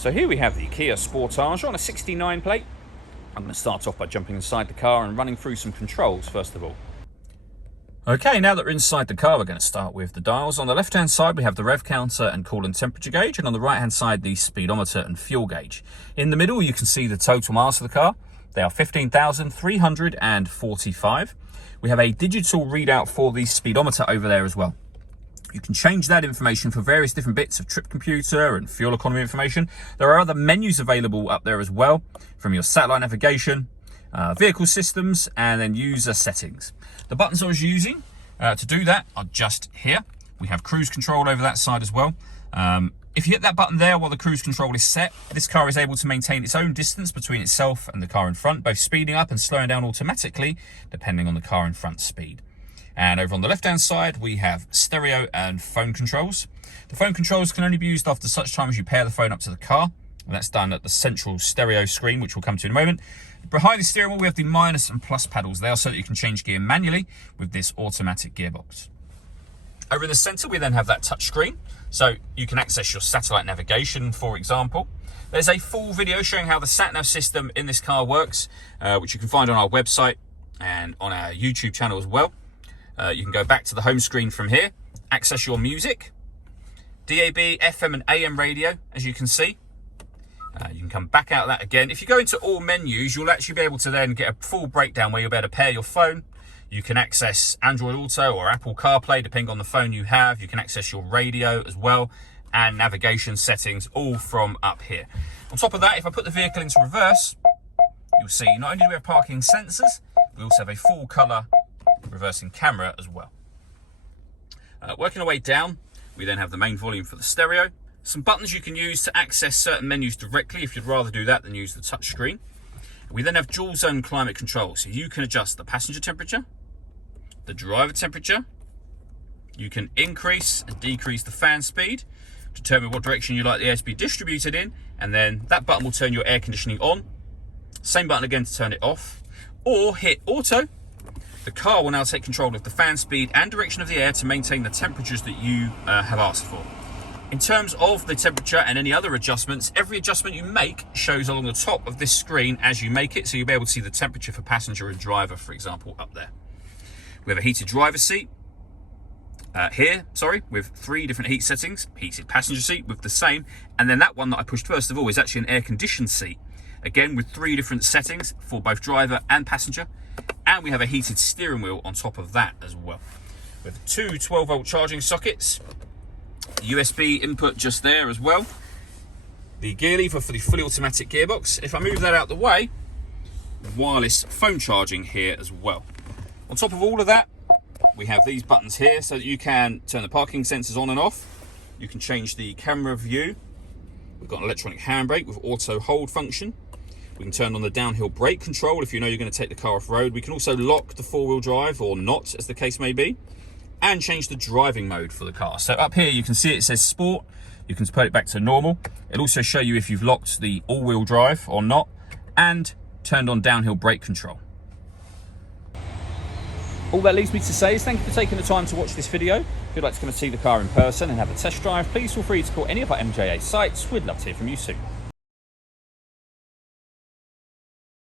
So here we have the Kia Sportage on a 69 plate. I'm going to start off by jumping inside the car and running through some controls first of all. Okay, now that we're inside the car, we're going to start with the dials. On the left-hand side, we have the rev counter and coolant temperature gauge, and on the right-hand side, the speedometer and fuel gauge. In the middle, you can see the total miles of the car. They are 15,345. We have a digital readout for the speedometer over there as well. You can change that information for various different bits of trip computer and fuel economy information. There are other menus available up there as well, from your satellite navigation, vehicle systems, and then user settings. The buttons I was using to do that are just here. We have cruise control over that side as well. If you hit that button there while the cruise control is set, this car is able to maintain its own distance between itself and the car in front, both speeding up and slowing down automatically, depending on the car in front's speed. And over on the left-hand side, we have stereo and phone controls. The phone controls can only be used after such time as you pair the phone up to the car, and that's done at the central stereo screen, which we'll come to in a moment. Behind the steering wheel, we have the minus and plus pedals there, so that you can change gear manually with this automatic gearbox. Over in the center, we then have that touch screen, so you can access your satellite navigation, for example. There's a full video showing how the sat-nav system in this car works, which you can find on our website and on our YouTube channel as well. You can go back to the home screen from here, access your music, DAB, FM and AM radio, as you can see. You can come back out of that again. If you go into all menus, you'll actually be able to then get a full breakdown where you'll be able to pair your phone. You can access Android Auto or Apple CarPlay, depending on the phone you have. You can access your radio as well, and navigation settings, all from up here. On top of that, if I put the vehicle into reverse, you'll see not only do we have parking sensors, we also have a full color reversing camera as well. Working our way down, we then have the main volume for the stereo. Some buttons you can use to access certain menus directly if you'd rather do that than use the touch screen. We then have dual zone climate control, so you can adjust the passenger temperature, the driver temperature. You can increase and decrease the fan speed, determine what direction you like the air to be distributed in, and then that button will turn your air conditioning on. Same button again to turn it off, or hit auto. The car will now take control of the fan speed and direction of the air to maintain the temperatures that you have asked for. In terms of the temperature and any other adjustments, every adjustment you make shows along the top of this screen as you make it, so you'll be able to see the temperature for passenger and driver, for example, up there. We have a heated driver's seat with 3 different heat settings. Heated passenger seat with the same, and then that one that I pushed first of all is actually an air-conditioned seat, again with 3 different settings for both driver and passenger. And we have a heated steering wheel on top of that as well. We have 2 12-volt charging sockets, USB input just there as well, the gear lever for the fully automatic gearbox. If I move that out the way, wireless phone charging here as well. On top of all of that, we have these buttons here so that you can turn the parking sensors on and off. You can change the camera view. We've got an electronic handbrake with auto hold function. We can turn on the downhill brake control if you know you're going to take the car off-road. We can also lock the 4-wheel drive, or not, as the case may be, and change the driving mode for the car. So up here you can see it says Sport. You can put it back to normal. It'll also show you if you've locked the all-wheel drive or not, and turned on downhill brake control. All that leaves me to say is thank you for taking the time to watch this video. If you'd like to come and see the car in person and have a test drive, please feel free to call any of our MJA sites. We'd love to hear from you soon.